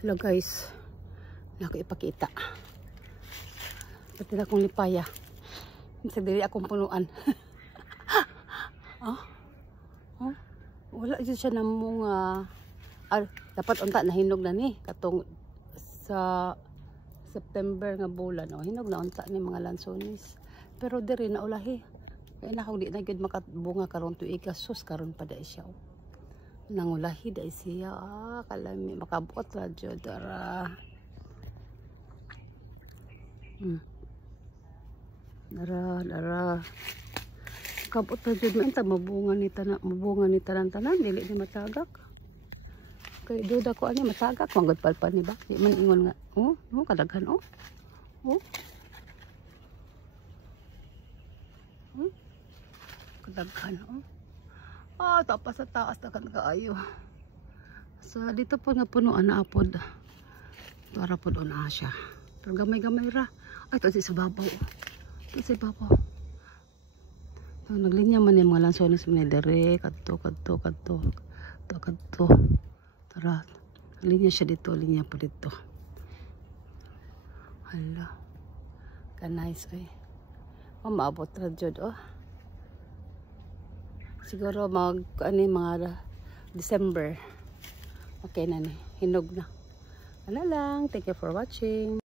Hello guys, na ako ipakita. Pati na akong lipaya. Sagdiri akong punuan. Oh, oh, wala dyan siya na mga dapat unta na hinog na ni katong sa September nga bulan. Oh, hinog na unta ni mga lansones. Pero diri na ulahi. Kaya na di na gud makabunga karon tuig sus karon pa dai siya. Oh. Nangulahi dai siya. Kalami makabuot ra jud dara. Dara. Kabot ra jud man ta mabunga ni tanan dili ni matagak. Kay duda ko ani matagak manggod palpan ni ba? Di man ingon nga. Oh, kadaghan oh. Oh. Kadaghan oh. Tapas sa taas na kan kaayo. Sa dito po nga punuan na apod. Para po doon na siya. Pero gamay-gamay ra. Ay, ito sa babaw. Ito sa babaw. Naglinya man yung mga lansones mo ni Dere. Kadto. Tara. Linya siya dito. Linya po dito. Hala. Ka-nice eh. Maabot ra jud oh. Siguro mga December. Okay na ni. Hinog na. Ano lang. Thank you for watching.